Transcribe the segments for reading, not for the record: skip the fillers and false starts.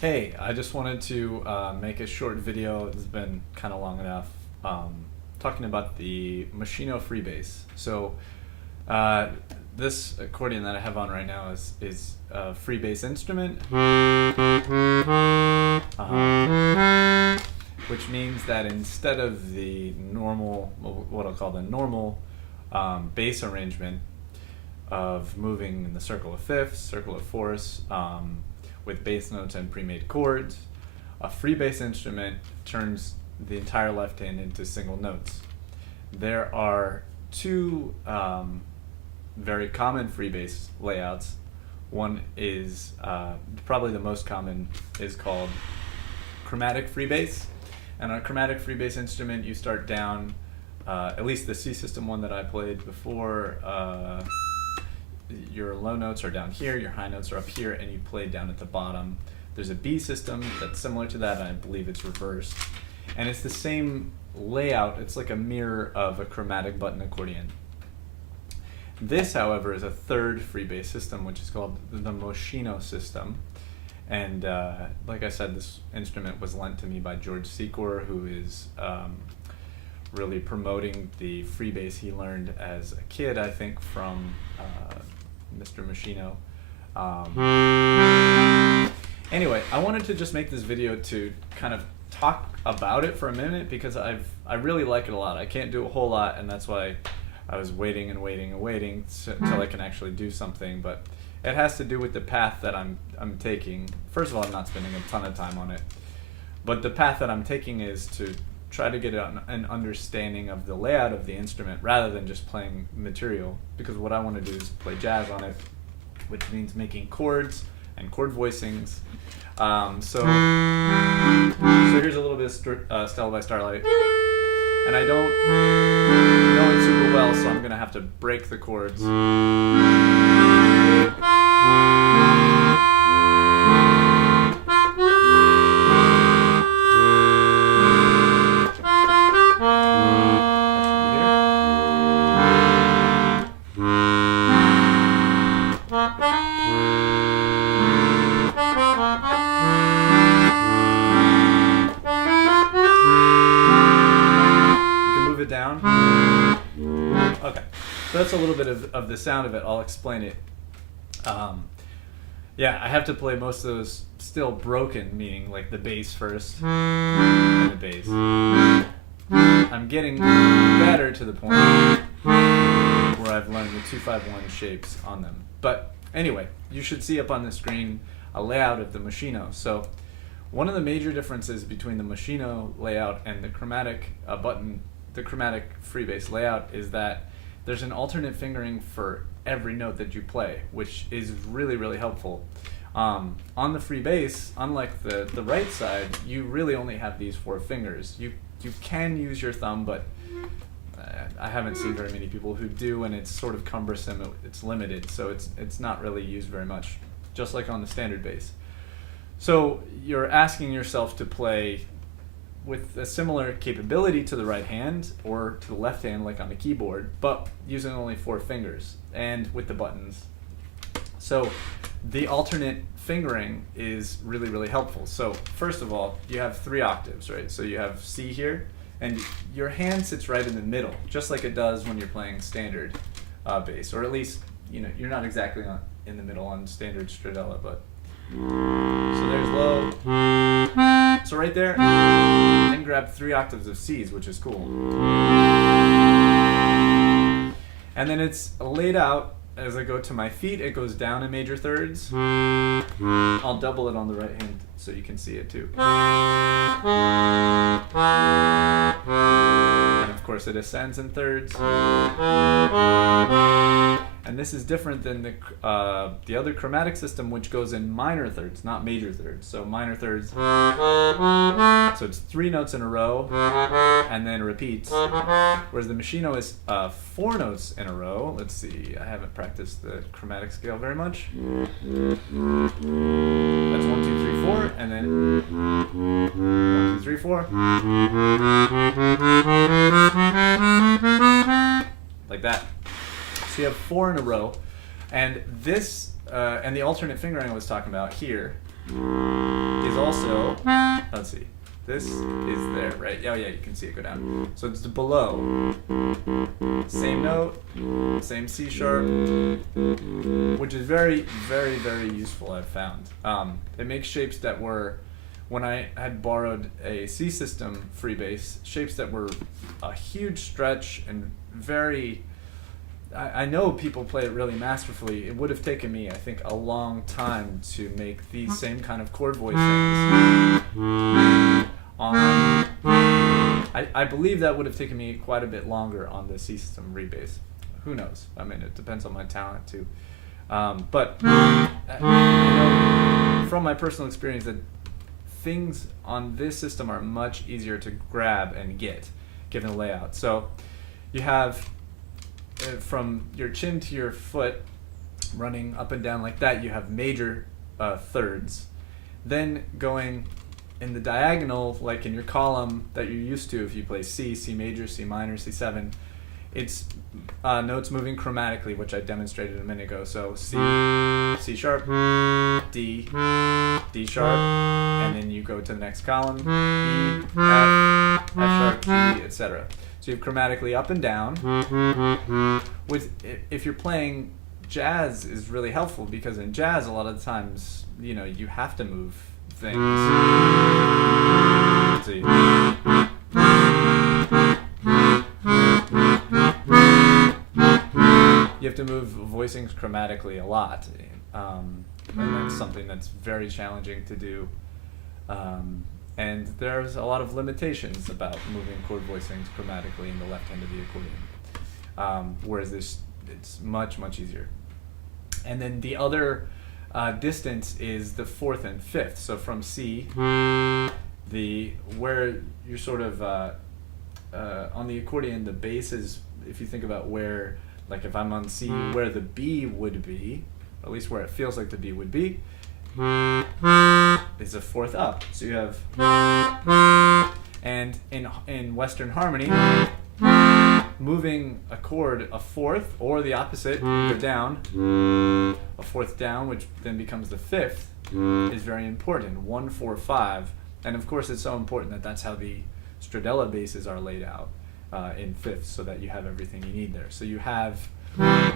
Hey, I just wanted to make a short video. It's been kind of long enough. Talking about the Moschino Freebase. So this accordion that I have on right now is a freebase instrument, which means that instead of the normal, what I'll call the normal bass arrangement of moving in the circle of fifths, circle of fourths, with bass notes and pre-made chords, a freebase instrument turns the entire left hand into single notes. There are two very common freebase layouts. One is probably the most common, is called Chromatic Freebase. And on a Chromatic Freebase instrument, you start down, at least the C system one that I played before, your low notes are down here, your high notes are up here, and you play down at the bottom. There's a B system that's similar to that, and I believe it's reversed. And it's the same layout. It's like a mirror of a chromatic button accordion. This, however, is a third freebase system, which is called the Moschino System. And like I said, this instrument was lent to me by George Secor, who is really promoting the freebase he learned as a kid, I think, from Mr. Moschino. Anyway, I wanted to just make this video to kind of talk about it for a minute because I really like it a lot. I can't do a whole lot, and that's why I was waiting and waiting and waiting until I can actually do something. But it has to do with the path that I'm taking. First of all, I'm not spending a ton of time on it, but the path that I'm taking is to try to get an understanding of the layout of the instrument rather than just playing material, because what I want to do is play jazz on it, which means making chords and chord voicings. So here's a little bit of Stella by Starlight, and I don't know it super well, so I'm going to have to break the chords. Down. Okay, so that's a little bit of the sound of it. I'll explain it. Yeah, I have to play most of those still broken, meaning like the bass first and the bass. I'm getting better to the point where I've learned the 2-5-1 shapes on them. But anyway, you should see up on the screen a layout of the Moschino. So one of the major differences between the Moschino layout and the chromatic the chromatic freebase layout is that there's an alternate fingering for every note that you play, which is really, really helpful. On the freebase, unlike the right side, you really only have these 4 fingers. You can use your thumb, but I haven't seen very many people who do, and it's sort of cumbersome. It's limited, so it's not really used very much, just like on the standard bass. So you're asking yourself to play with a similar capability to the right hand or to the left hand, like on the keyboard, but using only 4 fingers and with the buttons. So the alternate fingering is really, really helpful. So first of all, you have 3 octaves, right? So you have C here, and your hand sits right in the middle, just like it does when you're playing standard bass, or at least, you know, you're not exactly in the middle on standard stradella, but so there's low. So right there, then grab 3 octaves of C's, which is cool. And then it's laid out as I go to my feet. It goes down in major thirds. I'll double it on the right hand so you can see it too. And of course it ascends in thirds. And this is different than the other chromatic system, which goes in minor thirds, not major thirds. So minor thirds, so it's 3 notes in a row, and then repeats. Whereas the Moschino is 4 notes in a row. Let's see, I haven't practiced the chromatic scale very much. That's 1, 2, 3, 4, and then 1, 2, 3, 4. Like that. So you have 4 in a row, and this and the alternate fingering I was talking about here is also, let's see, this is there, right? Oh yeah, you can see it go down. So it's below. Same note, same C sharp, which is very, very, very useful, I've found. It makes shapes that were, when I had borrowed a C System freebase, shapes that were a huge stretch and very, I know people play it really masterfully. It would have taken me, I think, a long time to make these same kind of chord voicings on, I believe that would have taken me quite a bit longer on the C System rebase. Who knows? I mean, it depends on my talent too. But from my personal experience, that things on this system are much easier to grab and get, given the layout. So you have from your chin to your foot, running up and down like that, you have major thirds. Then going in the diagonal, like in your column that you're used to if you play C, C major, C minor, C7, it's notes moving chromatically, which I demonstrated a minute ago. So C, C sharp, D, D sharp, and then you go to the next column, E, F, F sharp, G, etc. So you have chromatically up and down. If you're playing jazz, is really helpful, because in jazz a lot of the times, you know, you have to move things. Let's see. You have to move voicings chromatically a lot, and that's something that's very challenging to do. And there's a lot of limitations about moving chord voicings chromatically in the left hand of the accordion, whereas this, it's much, much easier. And then the other distance is the fourth and fifth. So from C, where you're sort of on the accordion, the bass is, if you think about where, like if I'm on C, where the B would be, or at least where it feels like the B would be, is a fourth up. So you have, and in Western harmony, moving a chord a fourth or the opposite, go down, a fourth down, which then becomes the fifth, is very important. 1, 4, 5, and of course it's so important that that's how the stradella basses are laid out in fifths, so that you have everything you need there. So you have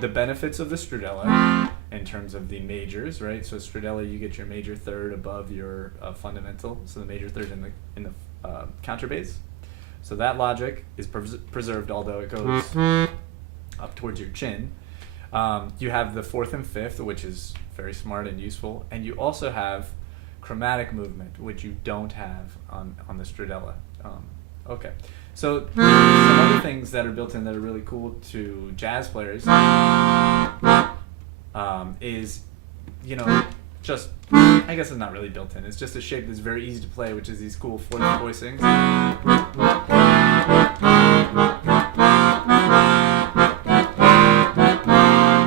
the benefits of the stradella in terms of the majors, right? So stradella, you get your major third above your fundamental, so the major third in the counterbass. So that logic is preserved, although it goes up towards your chin. You have the fourth and fifth, which is very smart and useful, and you also have chromatic movement, which you don't have on the stradella. Okay, so some other things that are built in that are really cool to jazz players is, you know, just, I guess it's not really built in, it's just a shape that's very easy to play, which is these cool fourth voicings.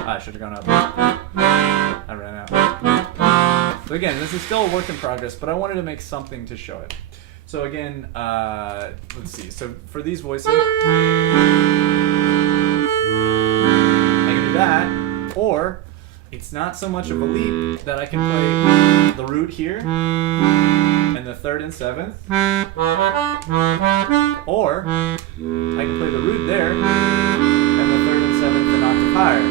I should have gone up. I ran out. So again, this is still a work in progress, but I wanted to make something to show it. So again, let's see. So for these voicings, I can do that, or it's not so much of a leap that I can play the root here, and the third and seventh, or I can play the root there, and the third and seventh an octave higher,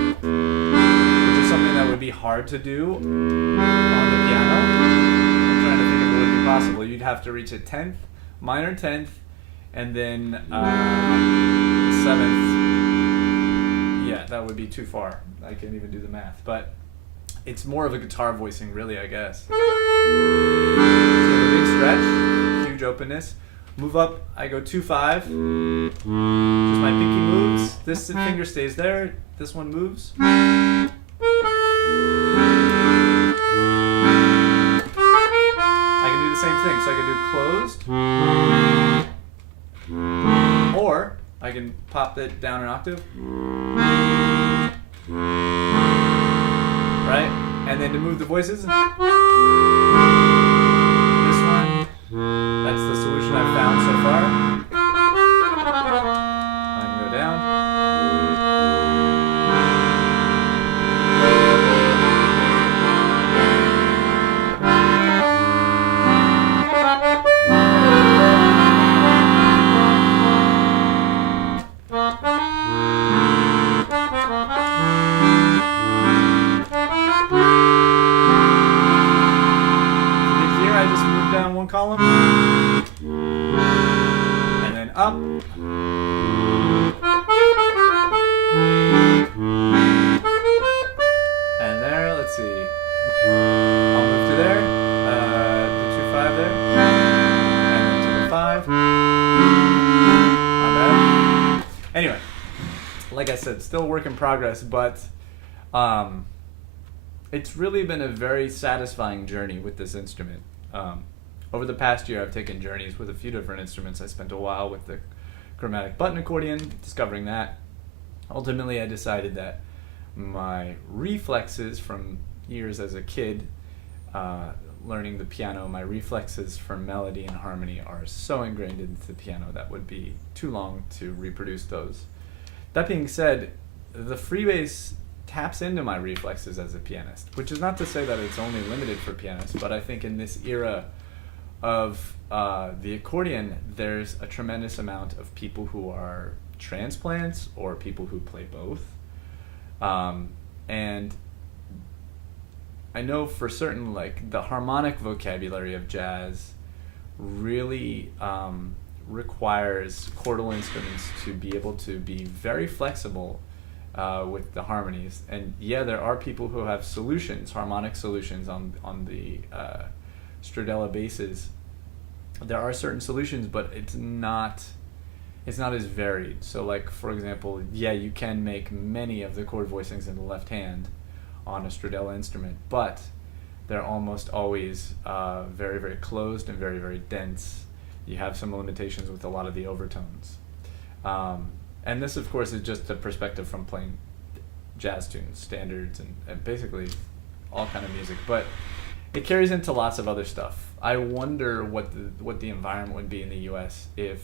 which is something that would be hard to do on the piano. I'm trying to think if it would be possible. You'd have to reach a 10th, minor 10th, and then seventh. Yeah, that would be too far. I can't even do the math, but it's more of a guitar voicing, really, I guess. So you have a big stretch, huge openness. Move up, I go 2-5. Just my pinky moves. This finger stays there. This one moves. I can do the same thing. So I can do closed, or I can pop it down an octave. Right? And then to move the voices, this one, that's the solution I've found so far. I can go down. tone column, and then up. And there, let's see. I'll move to there, the 2-5 there, and then to the 5. On that. Anyway, like I said, still a work in progress, but it's really been a very satisfying journey with this instrument. Over the past year, I've taken journeys with a few different instruments. I spent a while with the chromatic button accordion, discovering that. Ultimately, I decided that my reflexes from years as a kid, learning the piano, my reflexes for melody and harmony are so ingrained into the piano that would be too long to reproduce those. That being said, the freebase taps into my reflexes as a pianist, which is not to say that it's only limited for pianists, but I think in this era of the accordion, there's a tremendous amount of people who are transplants or people who play both. And I know for certain, like, the harmonic vocabulary of jazz really requires chordal instruments to be able to be very flexible with the harmonies. And yeah, there are people who have solutions, harmonic solutions on the Stradella basses. There are certain solutions, but it's not as varied. So, like, for example, yeah, you can make many of the chord voicings in the left hand on a Stradella instrument, but they're almost always very, very closed and very, very dense. You have some limitations with a lot of the overtones. And this, of course, is just a perspective from playing jazz tunes, standards, and basically all kind of music. But it carries into lots of other stuff. I wonder what the environment would be in the U.S. if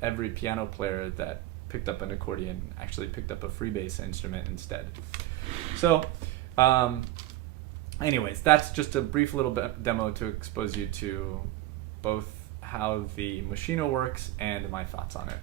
every piano player that picked up an accordion actually picked up a freebase instrument instead. So, anyways, that's just a brief little demo to expose you to both how the Moschino works and my thoughts on it.